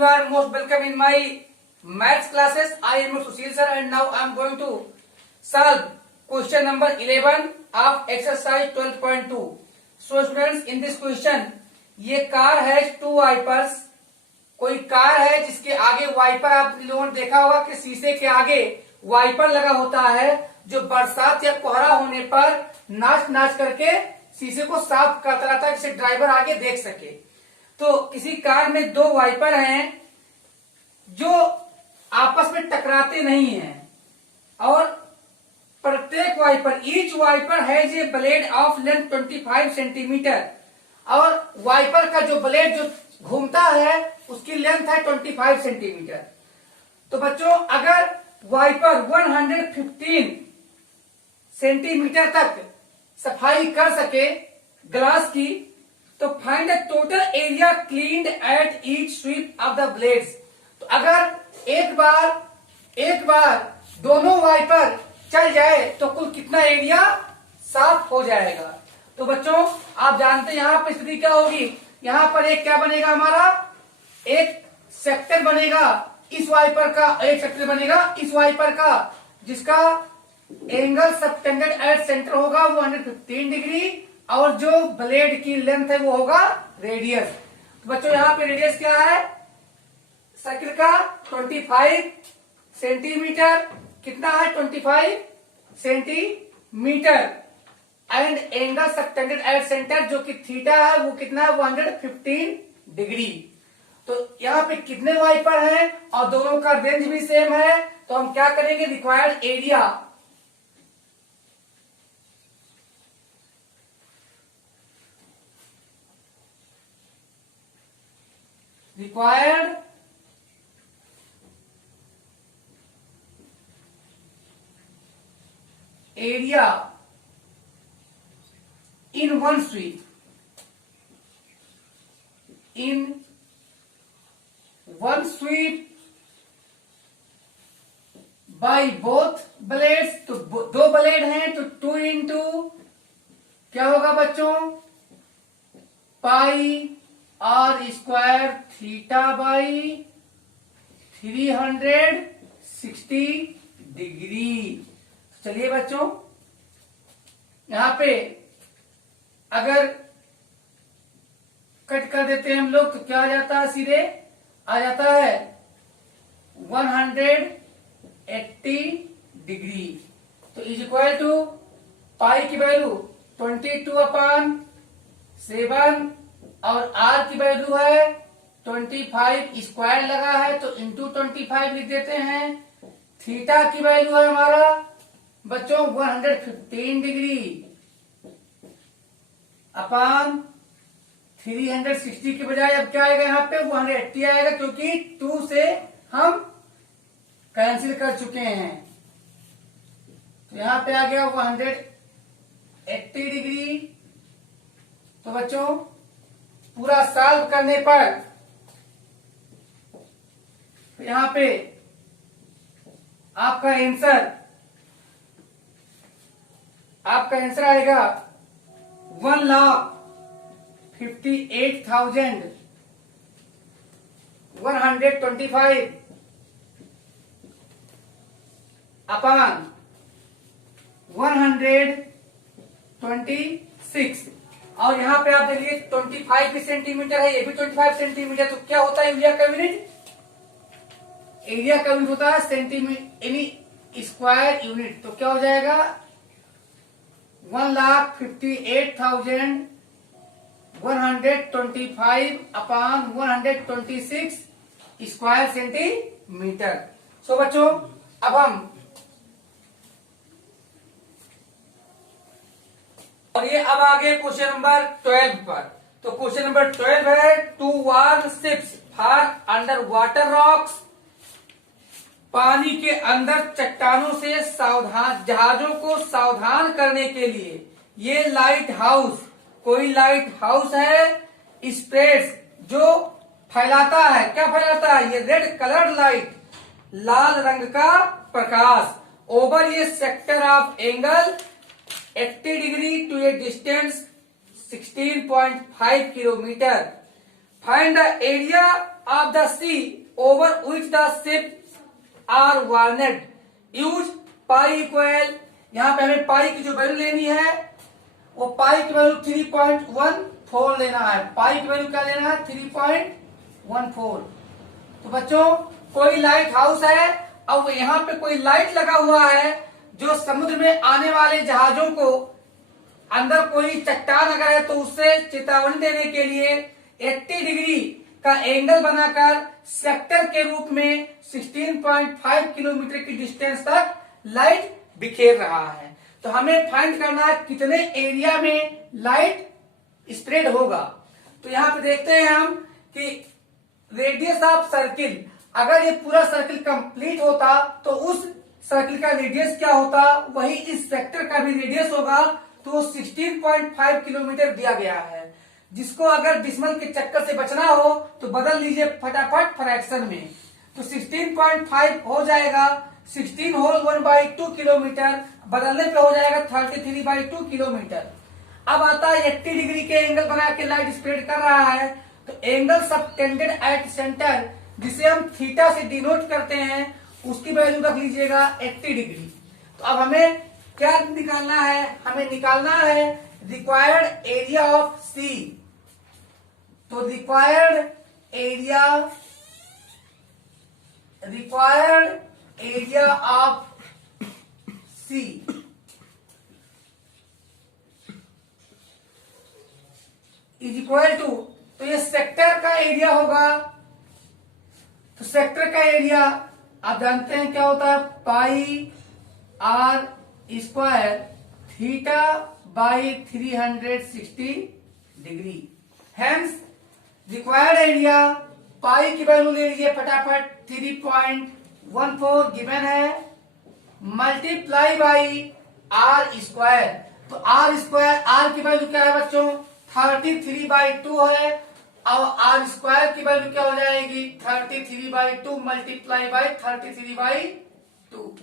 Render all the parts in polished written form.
you are most welcome in my maths classes. I am Sushil sir and now I am going to solve question number 11 of exercise 12.2. So students, in this question, ये car है to wipers. कोई car है जिसके आगे wiper, आप लोगों ने देखा होगा कि शीशे के आगे वाइपर लगा होता है जो बरसात या कोहरा होने पर नाच नाच करके शीशे को साफ करता रहता है जिससे ड्राइवर आगे देख सके. तो किसी कार में दो वाइपर हैं जो आपस में टकराते नहीं हैं और प्रत्येक wiper, each wiper has a blade of length 25 centimetre और वाइपर का जो ब्लेड जो घूमता है उसकी लेंथ है 25 सेंटीमीटर. तो बच्चों, अगर वाइपर 115 सेंटीमीटर तक सफाई कर सके ग्लास की, तो find the total area cleaned at each sweep of the blades. तो अगर एक बार दोनों वाइपर चल जाए तो कुल कितना एरिया साफ हो जाएगा. तो बच्चों, आप जानते हैं यहाँ पर स्थिति क्या होगी. यहाँ पर एक क्या बनेगा, हमारा एक सेक्टर बनेगा इस वाइपर का, एक सेक्टर बनेगा इस वाइपर का जिसका एंगल सबटेंडेड एट सेंटर होगा वो 115 डिग्री और जो ब्लेड की लेंथ है वो होगा रेडियस. तो बच्चों, यहाँ पे रेडियस क्या है सर्किल का 25 सेंटीमीटर. कितना है 25 centimetre and angle subtended at centre जो कि थीटा है वो कितना है 115 डिग्री. तो यहाँ पे कितने वाइपर हैं और दोनों का रेंज भी सेम है, तो हम क्या करेंगे, required area in one sweep by both blades. तो दो ब्लेड हैं तो 2 इंटू क्या होगा बच्चों, pi r square theta by 360 degree. चलिए बच्चों, यहां पे अगर कट कर देते हैं हम लोग तो क्या आ जाता है, सीधे आ जाता है 180 डिग्री. तो इज इक्वल टू पाई की वैल्यू 22/7 और आर की वैल्यू है 25 स्क्वायर लगा है तो इंटू 25 लिख देते हैं. थीटा की वैल्यू है हमारा बच्चों 115 डिग्री अपान 360 के बजाय अब क्या आएगा यहाँ पे 180 आएगा क्योंकि 2 से हम कैंसिल कर चुके हैं. तो यहाँ पे आ गया 180 डिग्री. तो बच्चों, पूरा सॉल्व करने पर यहाँ पे आपका आंसर आएगा 1,58,125 अपान 126. और यहाँ पे आप देखिए 25 सेंटीमीटर है, ये भी 25 सेंटीमीटर. तो क्या होता है एरिया का यूनिट? एरिया का यूनिट होता है सेंटीमीटर यानी स्क्वायर यूनिट. तो क्या हो जाएगा 1,58,125 अपान 126 स्क्वायर सेंटीमीटर. सो बच्चों, अब हम और ये अब आगे क्वेश्चन नंबर 12 पर. तो क्वेश्चन नंबर 12 है to warn ships for under water rocks. पानी के अंदर चट्टानों से जहाजों को सावधान करने के लिए ये लाइट हाउस, कोई लाइट हाउस है स्प्रेड्स जो फैलाता है, क्या फैलाता है, ये रेड कलर्ड लाइट, लाल रंग का प्रकाश ओवर ये sector of angle 80 degree to a distance 16.5 kilometre. Find the area of the sea over which the ships are warned use pi equal, यहाँ पे हमें पाई की जो वैल्यू लेनी है वो पाई की वैल्यू 3.14 लेना है। पाई की वैल्यू क्या लेना है? 3.14। तो बच्चों कोई लाइट हाउस है, अब यहाँ पे कोई लाइट लगा हुआ है जो समुद्र में आने वाले जहाजों को, अंदर कोई चट्टान अगर है तो उससे चेतावनी देने के लिए 80 डिग्री का एंगल बनाकर सेक्टर के रूप में 16.5 किलोमीटर की डिस्टेंस तक लाइट बिखेर रहा है। तो हमें फाइंड करना है कितने एरिया में लाइट स्प्रेड होगा। तो यहाँ पे देखते हैं हम कि रेडियस ऑफ सर्किल, अगर ये पूरा सर्किल कंप्लीट होता तो उस सर्किल का रेडियस क्या होता, वही इस सेक्टर का भी रेडियस होगा। तो 16.5 किलोमीटर दिया गया है, जिसको अगर डिसिमल के चक्कर से बचना हो तो बदल लीजिए फटाफट फ्रैक्शन में। तो 16.5 हो जाएगा 16 होल 1/2 किलोमीटर, बदलने पे हो जाएगा 33/2 किलोमीटर। अब आता है 80 डिग्री के एंगल बना के लाइट स्प्रेड कर रहा है, तो एंगल सबटेंडेड एट सेंटर, जिसे हम थीटा से डिनोट करते हैं, उसकी वैल्यू रख लीजिएगा 80 डिग्री। तो अब हमें क्या निकालना है? हमें निकालना है रिक्वायर्ड एरिया ऑफ सी। तो required area of sea is equal to, तो ये सेक्टर का एरिया होगा। तो सेक्टर का एरिया आप जानते हैं क्या होता है, pi r square theta by 360 degree. Hence required area, pi की वैल्यू ले लीजिए फटाफट 3.14 गिवन है, मल्टीप्लाई बाई आर स्क्वायर। तो आर स्क्वायर, आर की वैल्यू क्या है बच्चों? 33/2 है, और आर स्क्वायर की वैल्यू क्या हो जाएगी? 33/2 मल्टीप्लाई बाई 33/2।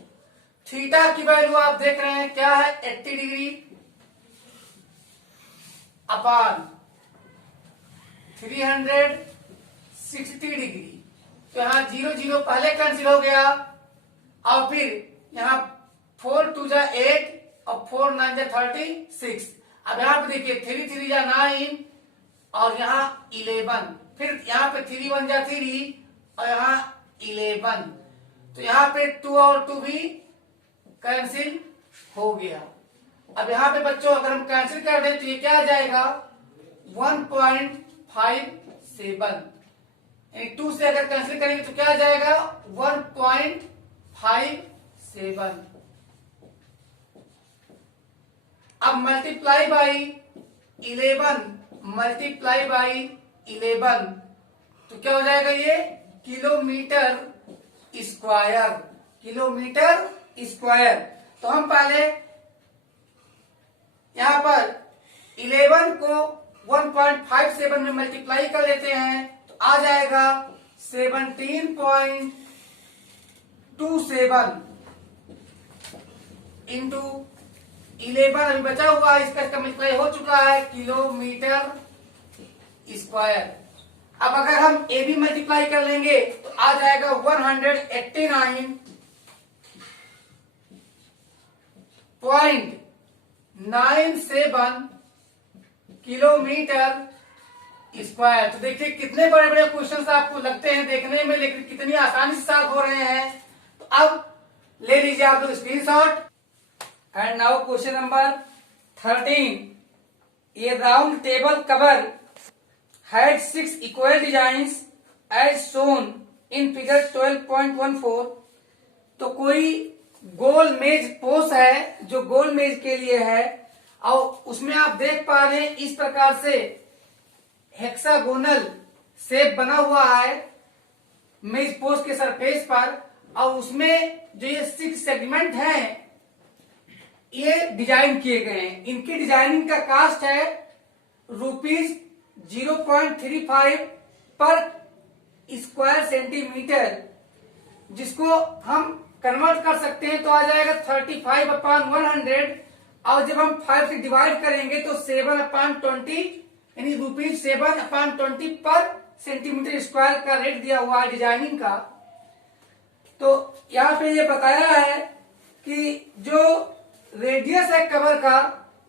थीटा की वैल्यू आप देख रहे हैं क्या है? 80 डिग्री अपॉन 360 डिग्री। तो यहाँ 0 0 पहले कैंसिल हो गया, और फिर यहाँ 4 2 जा 8 और 4 9 जा 36। अब यहाँ पे देखिए 3 3 जा 9 और यहाँ 11, फिर यहाँ पे 3 1 जा 3 और यहाँ 11। तो यहाँ पे 2 और 2 भी कैंसिल हो गया। अब यहाँ पे बच्चों अगर हम कैंसिल कर दें तो ये क्या आ जाएगा? 1.57। 2 से अगर कैंसिल करेंगे तो क्या आ जाएगा? 1.57। अब मल्टीप्लाई बाई 11 तो क्या हो जाएगा? ये किलोमीटर स्क्वायर। तो हम पहले यहां पर 11 को 1.57 में मल्टीप्लाई कर लेते हैं, तो आ जाएगा 17.27 इंटू 11 अभी बचा हुआ है, इसका मल्टीप्लाई हो चुका है, किलोमीटर स्क्वायर। अब अगर हम ए भी मल्टीप्लाई कर लेंगे तो आ जाएगा 189.97 किलोमीटर स्क्वायर। तो देखिए कितने बड़े बड़े क्वेश्चन आपको लगते हैं देखने में, लेकिन कितनी आसानी से सॉल्व हो रहे हैं। तो अब ले लीजिए आप लोग screenshot. And now question number 13। ये round table cover had 6 equal designs as shown in figure 12.14। तो कोई गोल मेज पोस है जो गोल मेज के लिए है, और उसमें आप देख पा रहे हैं इस प्रकार से हेक्सागोनल शेप बना हुआ है मेज पोस के सरफेस पर, और उसमें जो ये 6 सेगमेंट हैं ये डिजाइन किए गए हैं। इनकी डिजाइनिंग का कास्ट है ₹0.35 पर स्क्वायर सेंटीमीटर, जिसको हम कन्वर्ट कर सकते हैं तो आ जाएगा 35/100, और जब हम 5 से डिवाइड करेंगे तो 7/20 यानी ₹7/20 पर सेंटीमीटर स्क्वायर का रेट दिया हुआ है डिजाइनिंग का। तो यहाँ पे ये बताया है कि जो रेडियस है कवर का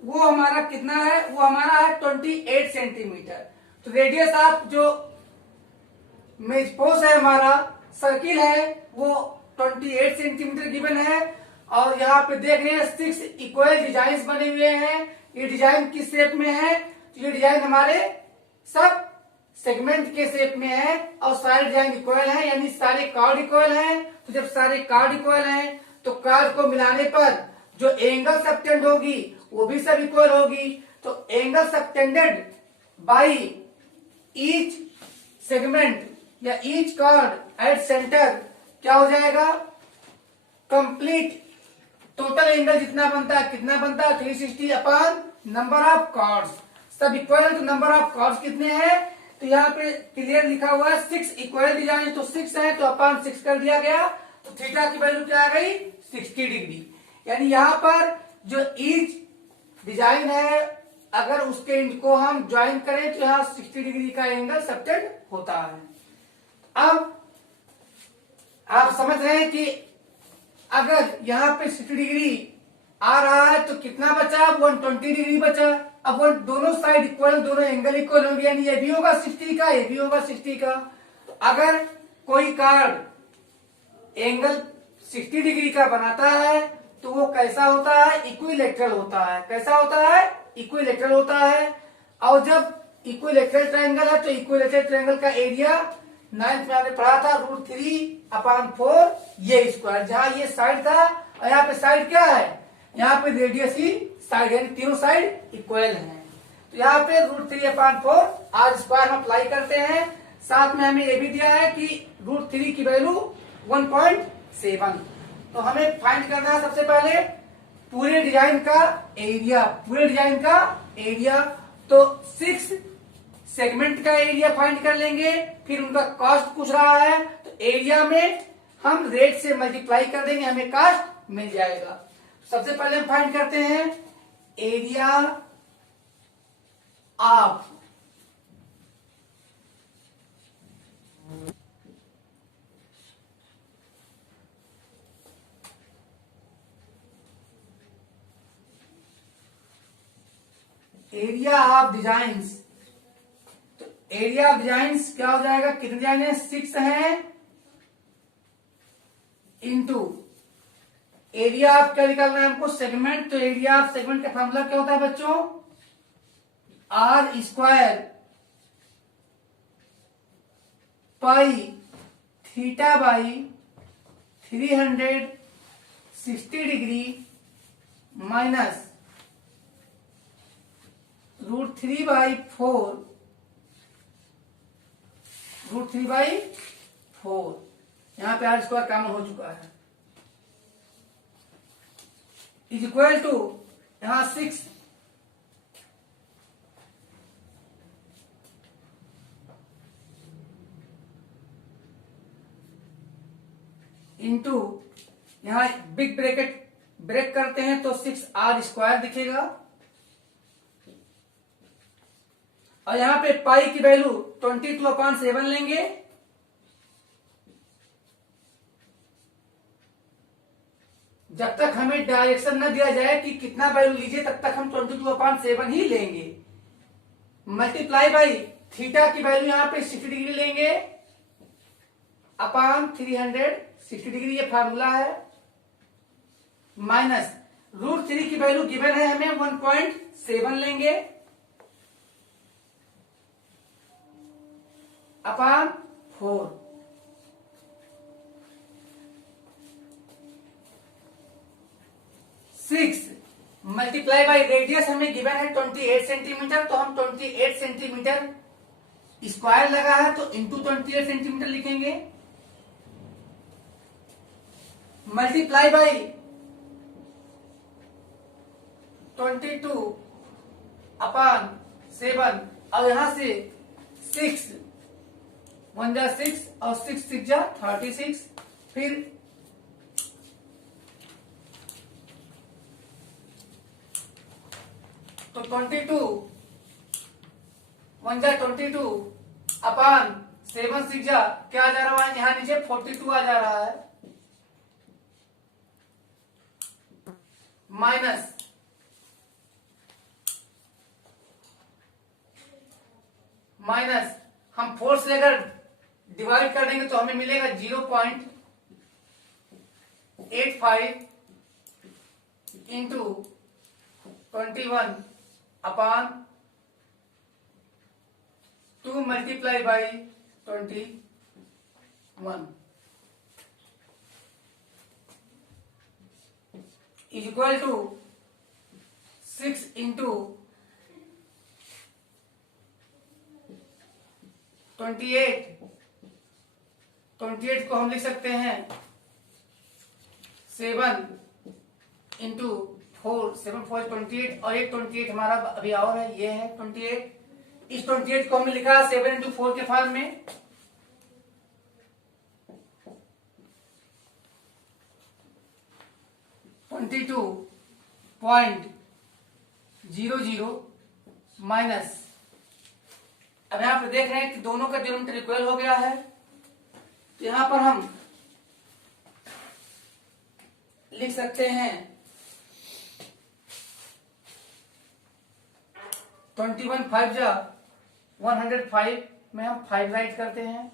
वो हमारा कितना है, वो हमारा है 28 सेंटीमीटर। तो रेडियस ऑफ जो मेजपोस है हमारा सर्किल है वो 28 सेंटीमीटर गिवन है। और यहाँ पे देख रहे हैं 6 इक्वल डिजाइन बने हुए हैं। ये डिजाइन किस शेप में है, तो ये डिजाइन हमारे सब सेगमेंट के शेप में है और सारे डिजाइन इक्वल हैं, यानी सारे कार्ड इक्वल हैं। तो जब सारे कार्ड इक्वल हैं तो कार्ड को मिलाने पर जो एंगल सबटेंड होगी वो भी सब इक्वल होगी। तो angle subtended by each segment या ईच कार्ड एट सेंटर क्या हो जाएगा, कंप्लीट टोटल एंगल जितना बनता है, कितना बनता है 360 अपॉन नंबर ऑफ कार्ड्स। सब इक्वल है तो नंबर ऑफ कार्ड्स कितने हैं, तो यहाँ पे क्लियर लिखा हुआ है 6 इक्वल डिजाइन, तो 6 है तो अपॉन 6 कर दिया गया। तो थीटा की वैल्यू क्या आ गई 60 डिग्री। यानी यहाँ पर जो ईच डिजाइन है अगर उसके एंड को हम ज्वाइन करें तो यहाँ 60 डिग्री का एंगल सबटेंड होता है। अब आप समझ रहे हैं कि अगर यहाँ पे 60 डिग्री आ रहा है तो कितना बचा, 120 डिग्री बचा। अब वो दोनों साइड इक्वल, दोनों एंगल इक्वल होंगे, यानी ये भी होगा 60 का, ये भी होगा 60 का। अगर कोई कार्ड एंगल 60 डिग्री का बनाता है तो वो कैसा होता है, इक्विलैटरल होता है। कैसा होता है, इक्विलैटरल होता है। और जब इक्विलैटरल ट्रायंगल है तो इक्विलैटरल ट्रायंगल का एरिया 9th में आपने पढ़ा था √3/4 ये स्क्वायर, जहां ये साइड था और यहाँ पे साइड क्या है, यहाँ पे रेडियस ही साइड, यानी तीनों साइड इक्वल हैं। तो यहाँ पे √3/4 आर स्क्वायर हम अप्लाई करते हैं। साथ में हमें ये भी दिया है कि √3 की वैल्यू 1.7। तो हमें फाइंड करना है सबसे पहले पूरे डिजाइन का एरिया, पूरे डिजाइन का एरिया। तो 6 सेगमेंट का एरिया फाइंड कर लेंगे, फिर उनका कॉस्ट पूछ रहा है तो एरिया में हम रेट से मल्टीप्लाई कर देंगे, हमें कॉस्ट मिल जाएगा। सबसे पहले हम फाइंड करते हैं एरिया ऑफ डिजाइन्स। तो एरिया ऑफ डिजाइन्स क्या हो जाएगा, कितने डिजाइन है, 6 है, इंटू एरिया ऑफ क्या निकालना है हमको, सेगमेंट। तो एरिया ऑफ सेगमेंट का फॉर्मूला क्या होता है बच्चों, r square pi theta by 360 डिग्री माइनस √3/4 यहां पे आर स्क्वायर कॉमन हो चुका है, इज इक्वल टू यहां 6 इंटू यहां बिग ब्रैकेट ब्रेक करते हैं तो 6r² दिखेगा। और यहां पे पाई की वैल्यू 22/7 लेंगे। जब तक हमें डायरेक्शन न दिया जाए कि कितना वैल्यू लीजिए तब तक हम 22/7 ही लेंगे। मल्टीप्लाई बाई थीटा की वैल्यू यहां पे 60 डिग्री लेंगे अपॉन 360 डिग्री, ये फार्मूला है, माइनस √3 की वैल्यू गिवन है हमें 1.7 लेंगे अपॉन 4। मल्टीप्लाई बाई रेडियस हमें गिवन है 28 सेंटीमीटर, तो हम 28 सेंटीमीटर स्क्वायर लगा है तो इंटू 28 सेंटीमीटर लिखेंगे। मल्टीप्लाई बाई 22/7 और यहां से 6 1 जा 6 और 6 6 जा 36, फिर तो 22 1 जा 22 अपान 7 6 जा क्या आ जा रहा है यहाँ नीचे 42 आ जा रहा है, माइनस हम 4 से अगर डिवाइड कर देंगे तो हमें मिलेगा 0.85 into 21 upon 2 multiply by 21 is equal to 6 into 28 को हम लिख सकते हैं 7 इंटू 4, 7 4 28 और एक 28 हमारा अभी और है, ये है 28। इस 28 को हमने लिखा 7 इंटू 4 के फॉर्म में, .00 माइनस, अब यहां पर देख रहे हैं कि दोनों का डिनोमिनेटर इक्वल हो गया है, तो यहां पर हम लिख सकते हैं 21 5 जा 105 में हम 5 राइट करते हैं,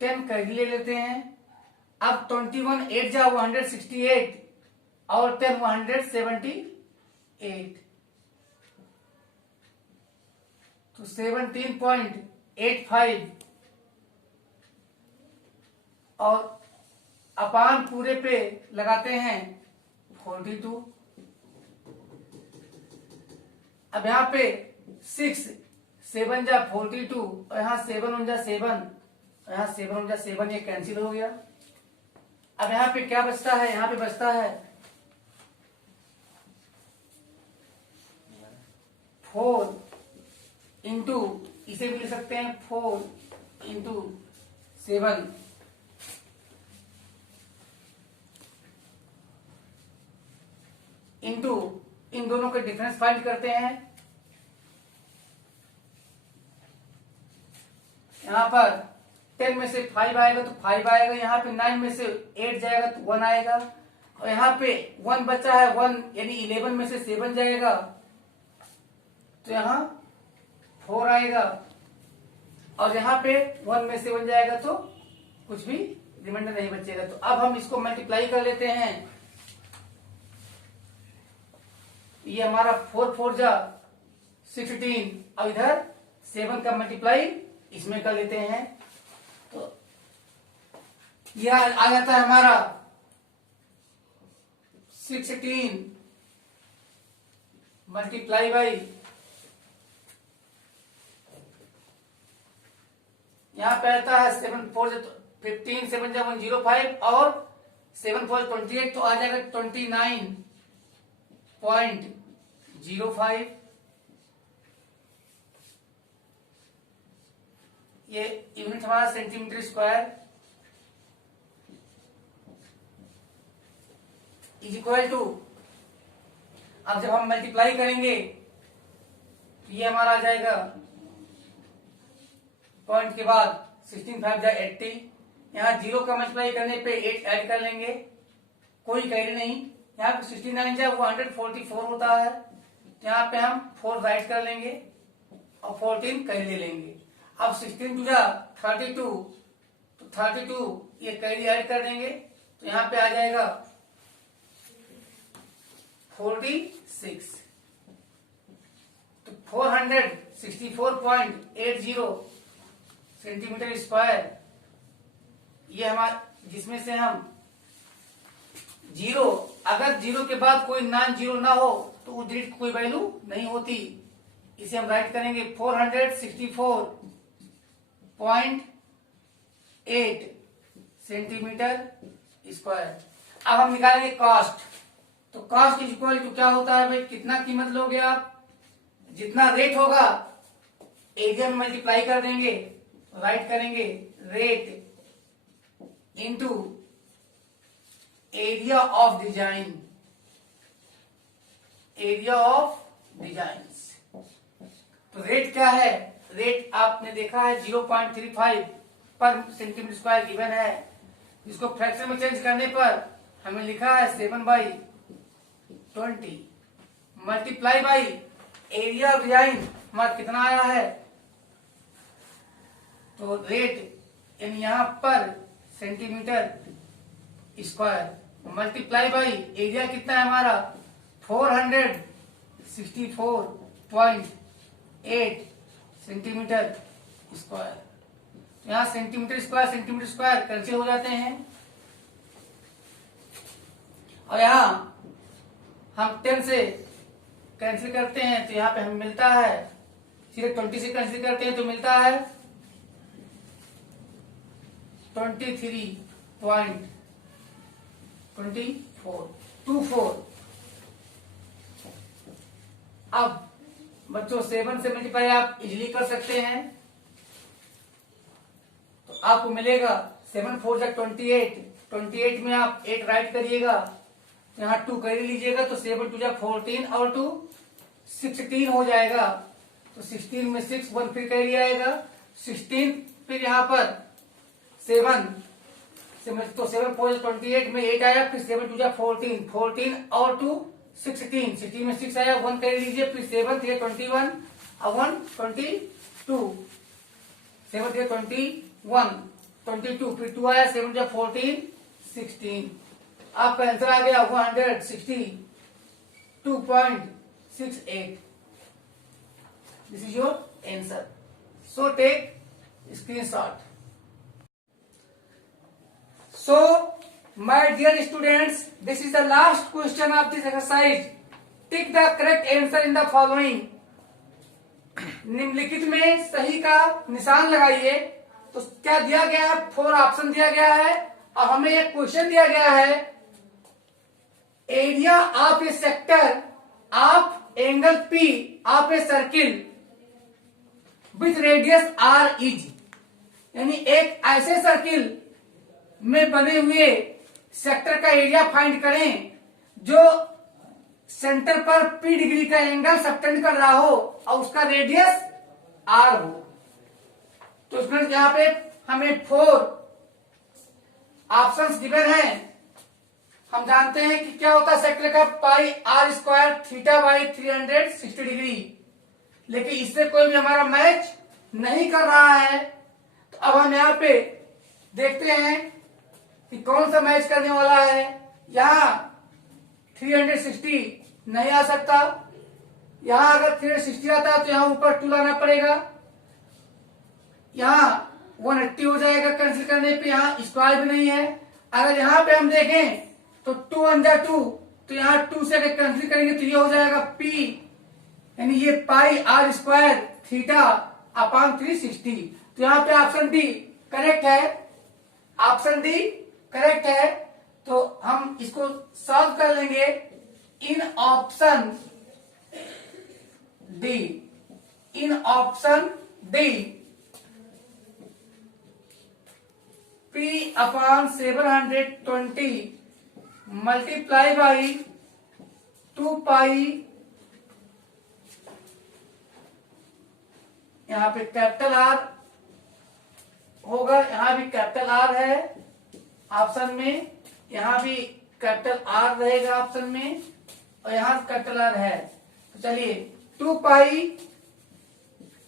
10 कैरी ले लेते हैं। अब 21 8 जा 168 और 10 178, तो 17.85 और अपान पूरे पे लगाते हैं 42। अब यहाँ पे 6 7 जा 42 और यहाँ 7 1 जा 7 और यहाँ 7 1 जा 7, ये कैंसिल हो गया। अब यहाँ पे क्या बचता है, यहाँ पे बचता है 4 इंटू, इसे भी लिख सकते हैं 4 इंटू 7 इंटू, इन दोनों का डिफरेंस फाइंड करते हैं। यहां पर 10 में से 5 आएगा तो 5 आएगा, यहाँ पे 9 में से 8 जाएगा तो 1 आएगा, और यहाँ पे 1 बचा है 1, यानी 11 में से 7 जाएगा तो यहाँ 4 आएगा, और यहाँ पे 1 में से 1 जाएगा तो कुछ भी रिमाइंडर नहीं बचेगा। तो अब हम इसको मल्टीप्लाई कर लेते हैं, ये हमारा 4 4 जा 16, और इधर 7 का मल्टीप्लाई इसमें कर लेते हैं, तो यह आ जाता है हमारा 16 मल्टीप्लाई बाई, यहां पे आता है 7 4 15 7 जा 105 और 7 4 28, तो आ जाएगा 29.05। ये यूनिट हमारा centimetre square is equal to, अब जब हम मल्टीप्लाई करेंगे तो ये हमारा आ जाएगा पॉइंट के बाद 16 5 जा 80, यहाँ 0 का मल्टीप्लाई करने पे 8 ऐड कर लेंगे, कोई कैरी नहीं। यहाँ पे 69 जा 144 होता है, यहाँ पे हम 4 राइट कर लेंगे और 14 कैरी ले लेंगे। अब 16 टू जा 32, तो 32 ये कैरी ऐड कर देंगे, तो यहाँ पे आ जाएगा 46, तो 464.80 सेंटीमीटर स्क्वायर, ये हमारा, जिसमें से हम 0, अगर 0 के बाद कोई नॉन जीरो ना हो तो उस डिजिट की कोई वैल्यू नहीं होती, इसे हम राइट करेंगे 464.8 सेंटीमीटर स्क्वायर। अब हम निकालेंगे कॉस्ट, तो कॉस्ट इज इक्वल टू क्या होता है भाई, कितना कीमत लोगे आप, जितना रेट होगा एरिया में मल्टीप्लाई कर देंगे, राइट करेंगे rate into area of design, area of design. तो रेट क्या है, रेट आपने देखा है 0.35 पर सेंटीमीटर स्क्वायर गिवन है, जिसको फ्रैक्शन में चेंज करने पर हमें लिखा है 7/20 multiply by area of design हमारा कितना आया है, तो रेट यानी यहाँ पर centimetre square multiply by area कितना है हमारा 464.8 सेंटीमीटर स्क्वायर। यहाँ सेंटीमीटर स्क्वायर कैंसिल हो जाते हैं और यहाँ हम 10 से कैंसिल करते हैं तो यहाँ पे हमें मिलता है, सीधे 20 से कैंसिल करते हैं तो मिलता है 23.24। अब बच्चों 7 से मल्टीप्लाई आप इजिली कर सकते हैं, तो आपको मिलेगा 7 4 जा 28 में आप 8 राइट करिएगा, यहाँ 2 कर लीजिएगा तो 7 2 जा 14 और 2 16 हो जाएगा, तो 16 में 6 1 फिर कर लिया आएगा 16, फिर यहाँ पर 7 तो 7 4 28 में 8 आया, फिर 7 2 जा 14 और 2 16 में 6 आया 1 कर लीजिए, फिर 7 3 21 और 1 22 7 3 21 22 फिर 2 आया 7 जा 14 16। आपका आंसर आ गया 162.68। This is your answer, so take screenshot. So, my dear students, this is the last question of this exercise. Tick the correct answer in the following. निम्नलिखित में सही का निशान लगाइए। तो क्या दिया गया है, 4 ऑप्शन दिया गया है और हमें एक क्वेश्चन दिया गया है, area of A sector of angle P of a circle with radius R is, यानी एक ऐसे सर्किल में बने हुए सेक्टर का एरिया फाइंड करें जो सेंटर पर P डिग्री का एंगल सबटेंड कर रहा हो और उसका रेडियस R हो। तो इसमें यहाँ पे हमें 4 ऑप्शंस गिवन हैं। हम जानते हैं कि क्या होता है सेक्टर का पाई R square theta by 360 degree, लेकिन इससे कोई भी हमारा मैच नहीं कर रहा है। तो अब हम यहाँ पे देखते हैं कि कौन सा मैच करने वाला है। यहाँ 360 नहीं आ सकता, यहाँ अगर 360 आता है तो यहाँ ऊपर 2 लाना पड़ेगा, यहाँ 180 हो जाएगा कैंसिल करने पे, यहाँ स्क्वायर भी नहीं है। अगर यहाँ पे हम देखें तो 2 1 जा 2, तो यहाँ 2 से अगर कैंसिल करेंगे तो ये हो जाएगा P, यानी ये pi R square theta upon 360। तो यहाँ पे ऑप्शन डी करेक्ट है, ऑप्शन डी करेक्ट है। तो हम इसको सॉल्व कर लेंगे in option D, in option D P upon 720 multiply by 2 pi, यहाँ पे कैपिटल R होगा, यहाँ भी कैपिटल R है ऑप्शन में, यहाँ भी कैपिटल R रहेगा ऑप्शन में और यहाँ कैपिटल R है। तो चलिए 2 पाई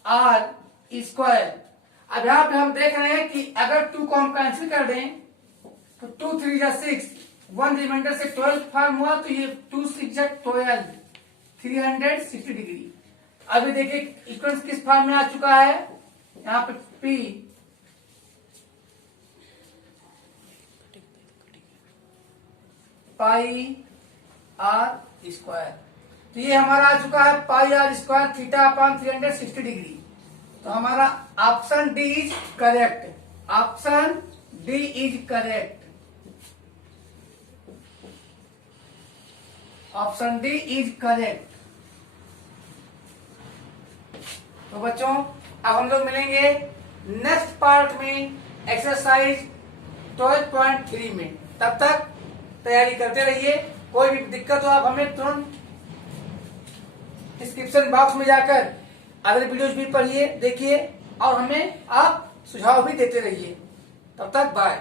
R स्क्वायर। अब यहाँ पे हम देख रहे हैं कि अगर 2 को हम कैंसिल कर दें तो 2 3 जा 6, 1 रिमाइंडर से 12 फॉर्म हुआ, तो ये 2 6 जा 12 360 डिग्री। अभी देखिए इक्वेशन किस फॉर्म में आ चुका है, यहाँ पे P पाई R स्क्वायर, तो ये हमारा आ चुका है पाई R square theta upon 360 degree. तो हमारा option D is correct, option D is correct, option D is correct. तो बच्चों अब हम लोग मिलेंगे नेक्स्ट पार्ट में एक्सरसाइज 12.3 में, तब तक तैयारी करते रहिए। कोई भी दिक्कत हो आप हमें तुरंत डिस्क्रिप्शन बॉक्स में जाकर अगले वीडियोज भी पढ़िए, देखिए और हमें आप सुझाव भी देते रहिए। तब तक बाय।